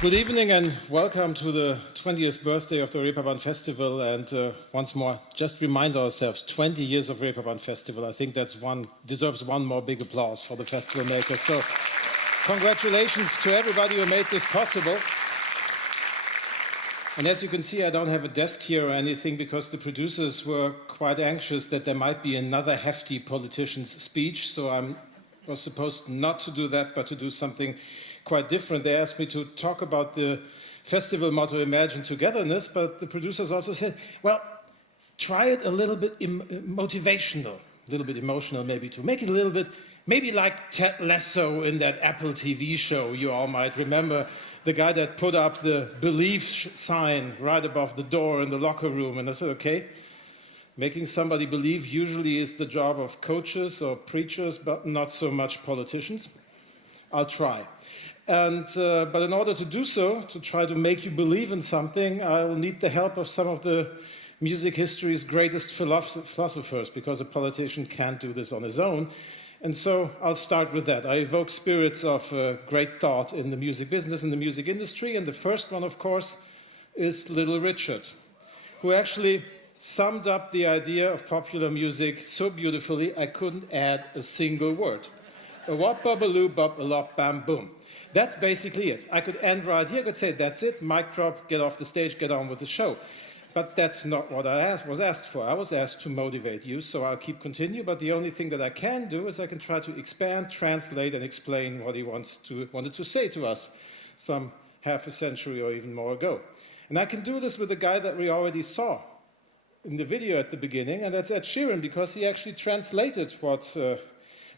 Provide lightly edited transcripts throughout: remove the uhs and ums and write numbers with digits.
Good evening and welcome to the 20th birthday of the Reeperbahn Festival. And once more, just remind ourselves, 20 years of Reeperbahn Festival. I think that's deserves one more big applause for the festival makers. So congratulations to everybody who made this possible. And as you can see, I don't have a desk here or anything because the producers were quite anxious that there might be another hefty politician's speech. So I was supposed not to do that, but to do something quite different. They asked me to talk about the festival motto, Imagine Togetherness, but the producers also said, well, try it a little bit motivational, a little bit emotional maybe too. Make it a little bit, maybe like Ted Lasso in that Apple TV show. You all might remember the guy that put up the belief sign right above the door in the locker room. And I said, okay, making somebody believe usually is the job of coaches or preachers, but not so much politicians. I'll try. But in order to do so, to try to make you believe in something, I will need the help of some of the music history's greatest philosophers, because a politician can't do this on his own. And so I'll start with that. I evoke spirits of great thought in the music business, in the music industry. And the first one, of course, is Little Richard, who actually summed up the idea of popular music so beautifully, I couldn't add a single word. A wop, bop, a loo, bop, a lop, bam, boom. That's basically it. I could end right here, I could say, that's it, mic drop, get off the stage, get on with the show. But that's not what I was asked for. I was asked to motivate you, so I'll keep continue, but the only thing that I can do is I can try to expand, translate, and explain what he wanted to say to us some half a century or even more ago. And I can do this with a guy that we already saw in the video at the beginning, and that's Ed Sheeran, because he actually translated what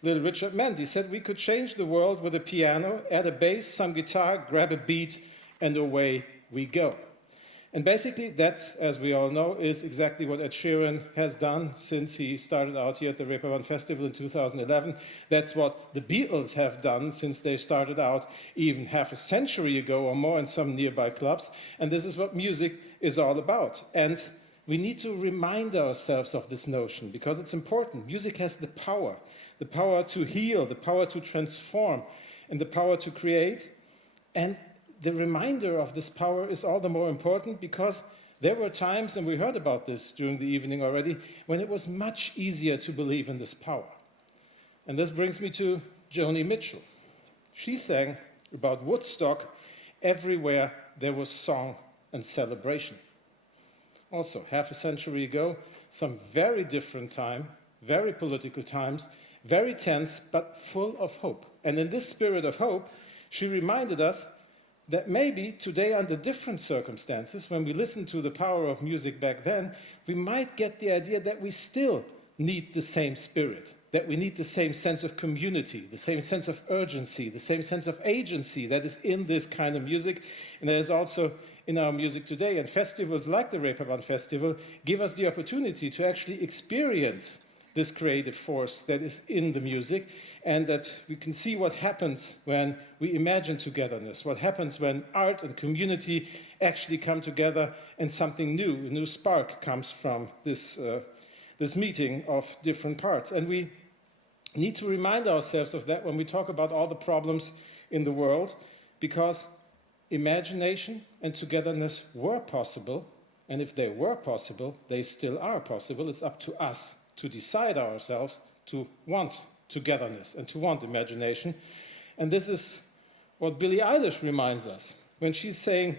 Little Richard meant. He said we could change the world with a piano, add a bass, some guitar, grab a beat, and away we go. And basically that, as we all know, is exactly what Ed Sheeran has done since he started out here at the Reeperbahn Festival in 2011. That's what the Beatles have done since they started out even half a century ago or more in some nearby clubs. And this is what music is all about. And we need to remind ourselves of this notion because it's important. Music has the power to heal, the power to transform, and the power to create. And the reminder of this power is all the more important because there were times, and we heard about this during the evening already, when it was much easier to believe in this power. And this brings me to Joni Mitchell. She sang about Woodstock, everywhere there was song and celebration. Also, half a century ago, some very different time, very political times, very tense, but full of hope. And in this spirit of hope, she reminded us that maybe today, under different circumstances, when we listen to the power of music back then, we might get the idea that we still need the same spirit, that we need the same sense of community, the same sense of urgency, the same sense of agency that is in this kind of music, and that is also in our music today. And festivals like the Reeperbahn Festival give us the opportunity to actually experience this creative force that is in the music, and that we can see what happens when we imagine togetherness, what happens when art and community actually come together and something new, a new spark comes from this meeting of different parts. And we need to remind ourselves of that when we talk about all the problems in the world, because imagination and togetherness were possible, and if they were possible, they still are possible. It's up to us to decide ourselves to want togetherness and to want imagination. And this is what Billie Eilish reminds us when she's saying,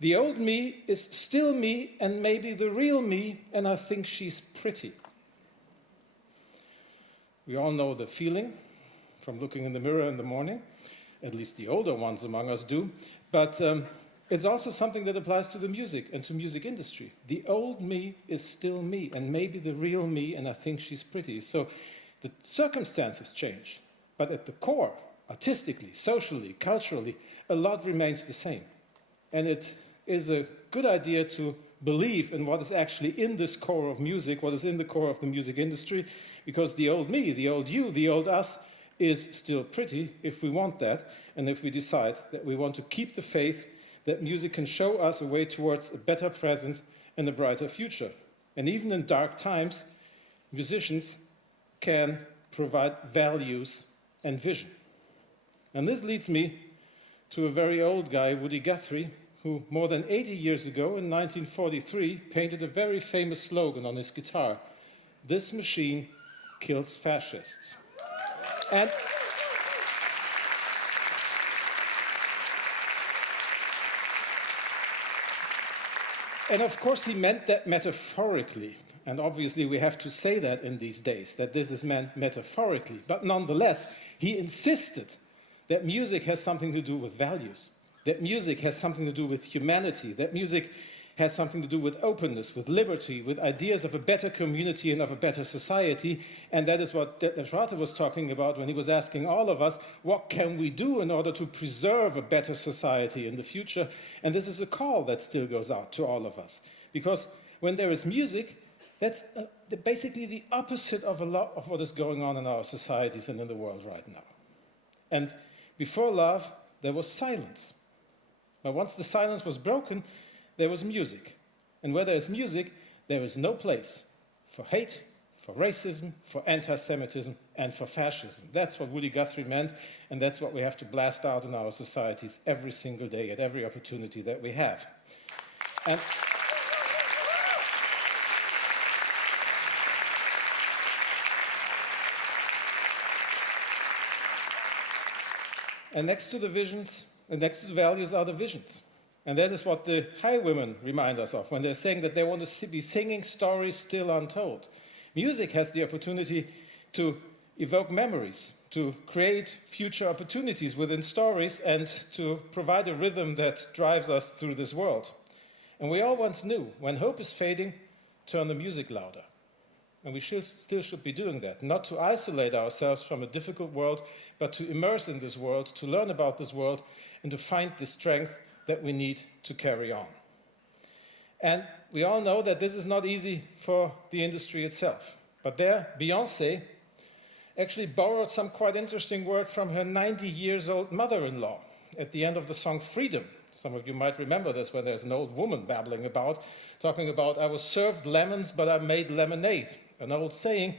the old me is still me and maybe the real me, and I think she's pretty. We all know the feeling from looking in the mirror in the morning, at least the older ones among us do, but it's also something that applies to the music and to music industry. The old me is still me, and maybe the real me, and I think she's pretty. So the circumstances change, but at the core, artistically, socially, culturally, a lot remains the same. And it is a good idea to believe in what is actually in this core of music, what is in the core of the music industry, because the old me, the old you, the old us is still pretty if we want that, and if we decide that we want to keep the faith that music can show us a way towards a better present and a brighter future. And even in dark times, musicians can provide values and vision. And this leads me to a very old guy, Woody Guthrie, who more than 80 years ago, in 1943, painted a very famous slogan on his guitar: "This machine kills fascists." And of course he meant that metaphorically, and obviously we have to say that in these days, that this is meant metaphorically, but nonetheless, he insisted that music has something to do with values, that music has something to do with humanity, that music has something to do with openness, with liberty, with ideas of a better community and of a better society. And that is what Beauftragte was talking about when he was asking all of us, what can we do in order to preserve a better society in the future? And this is a call that still goes out to all of us. Because when there is music, that's basically the opposite of a lot of what is going on in our societies and in the world right now. And before love, there was silence. But once the silence was broken, there was music. And where there is music, there is no place for hate, for racism, for anti-Semitism, and for fascism. That's what Woody Guthrie meant, and that's what we have to blast out in our societies every single day at every opportunity that we have. And next to the visions, and next to the values are the visions. And that is what the highwomen remind us of when they're saying that they want to be singing stories still untold. Music has the opportunity to evoke memories, to create future opportunities within stories, and to provide a rhythm that drives us through this world. And we all once knew, when hope is fading, turn the music louder. And we still should be doing that, not to isolate ourselves from a difficult world, but to immerse in this world, to learn about this world, and to find the strength that we need to carry on. And we all know that this is not easy for the industry itself. But there, Beyoncé actually borrowed some quite interesting word from her 90-year-old mother-in-law at the end of the song Freedom. Some of you might remember this when there's an old woman babbling about, talking about, I was served lemons, but I made lemonade. An old saying,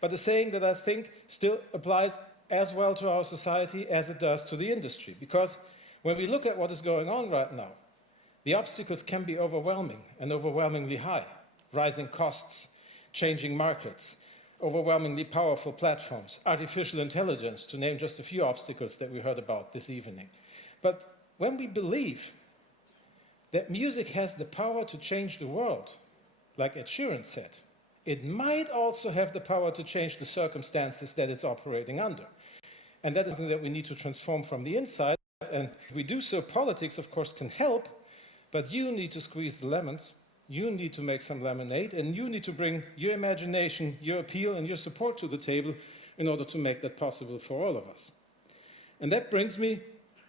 but a saying that I think still applies as well to our society as it does to the industry. Because when we look at what is going on right now, the obstacles can be overwhelming and overwhelmingly high. Rising costs, changing markets, overwhelmingly powerful platforms, artificial intelligence, to name just a few obstacles that we heard about this evening. But when we believe that music has the power to change the world, like Ed Sheeran said, it might also have the power to change the circumstances that it's operating under. And that is something that we need to transform from the inside. And if we do so, politics, of course, can help, but you need to squeeze the lemons, you need to make some lemonade, and you need to bring your imagination, your appeal, and your support to the table in order to make that possible for all of us. And that brings me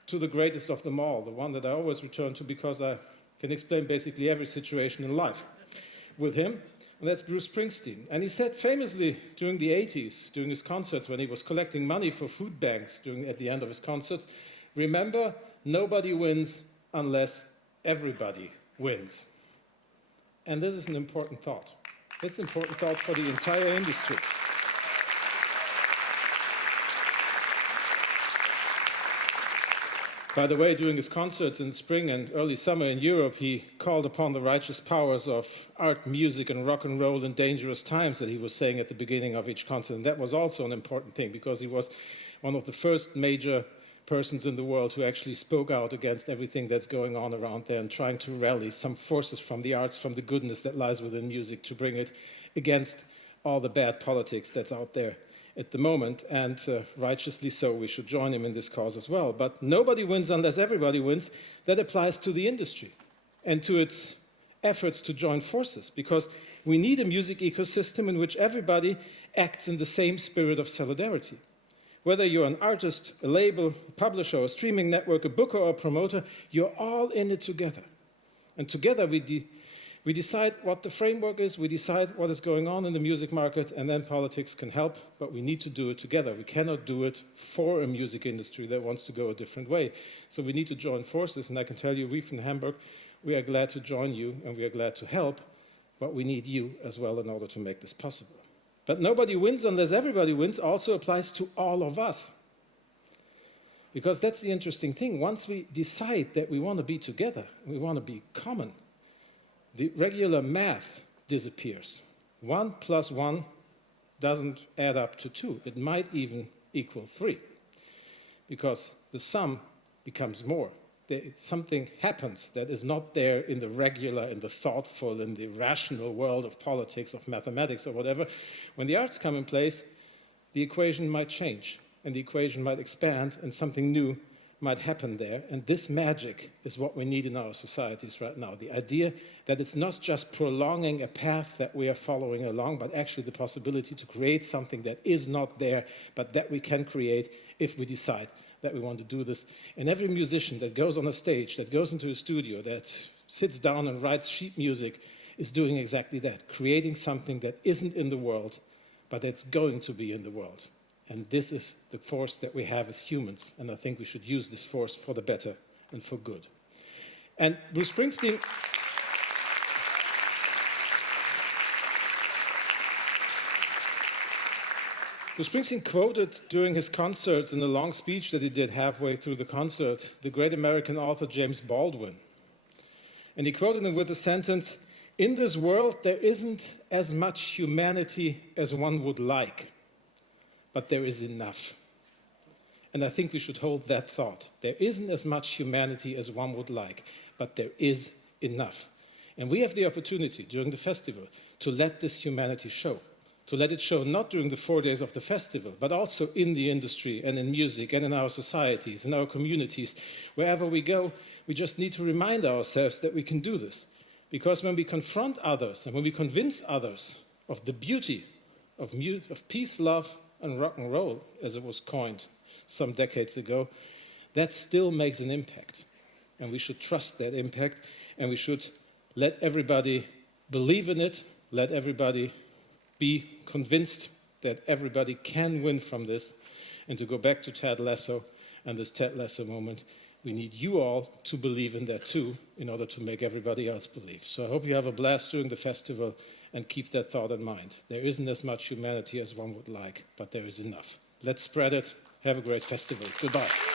to the greatest of them all, the one that I always return to because I can explain basically every situation in life with him, and that's Bruce Springsteen. And he said famously during the 80s, during his concerts, when he was collecting money for food banks at the end of his concerts, remember, nobody wins unless everybody wins. And this is an important thought. It's an important thought for the entire industry. By the way, during his concerts in spring and early summer in Europe, he called upon the righteous powers of art, music, and rock and roll in dangerous times that he was saying at the beginning of each concert. And that was also an important thing because he was one of the first major persons in the world who actually spoke out against everything that's going on around there and trying to rally some forces from the arts, from the goodness that lies within music, to bring it against all the bad politics that's out there at the moment, and righteously so, we should join him in this cause as well. But nobody wins unless everybody wins. That applies to the industry and to its efforts to join forces, because we need a music ecosystem in which everybody acts in the same spirit of solidarity. Whether you're an artist, a label, a publisher, a streaming network, a booker, or a promoter, you're all in it together. And together we decide what the framework is, we decide what is going on in the music market, and then politics can help, but we need to do it together. We cannot do it for a music industry that wants to go a different way. So we need to join forces, and I can tell you, we from Hamburg, we are glad to join you, and we are glad to help, but we need you as well in order to make this possible. But nobody wins unless everybody wins also applies to all of us. Because that's the interesting thing. Once we decide that we want to be together, we want to be common, the regular math disappears. 1 + 1 doesn't add up to 2. It might even equal 3, because the sum becomes more. Something happens that is not there in the regular, in the thoughtful, in the rational world of politics, of mathematics, or whatever. When the arts come in place, the equation might change, and the equation might expand, and something new might happen there. And this magic is what we need in our societies right now. The idea that it's not just prolonging a path that we are following along, but actually the possibility to create something that is not there, but that we can create if we decide that we want to do this. And every musician that goes on a stage, that goes into a studio, that sits down and writes sheet music is doing exactly that, creating something that isn't in the world, but that's going to be in the world. And this is the force that we have as humans, and I think we should use this force for the better and for good. And Bruce Springsteen... Bruce Springsteen quoted during his concerts in a long speech that he did halfway through the concert, the great American author James Baldwin. And he quoted him with the sentence, "In this world there isn't as much humanity as one would like, but there is enough." And I think we should hold that thought. There isn't as much humanity as one would like, but there is enough. And we have the opportunity during the festival to let this humanity show. To let it show not during the 4 days of the festival, but also in the industry and in music and in our societies, in our communities. Wherever we go, we just need to remind ourselves that we can do this. Because when we confront others and when we convince others of the beauty of peace, love, and rock and roll, as it was coined some decades ago, that still makes an impact. And we should trust that impact, and we should let everybody believe in it, let everybody be convinced that everybody can win from this. And to go back to Ted Lasso and this Ted Lasso moment, we need you all to believe in that too, in order to make everybody else believe. So I hope you have a blast during the festival and keep that thought in mind. There isn't as much humanity as one would like, but there is enough. Let's spread it. Have a great festival. Goodbye.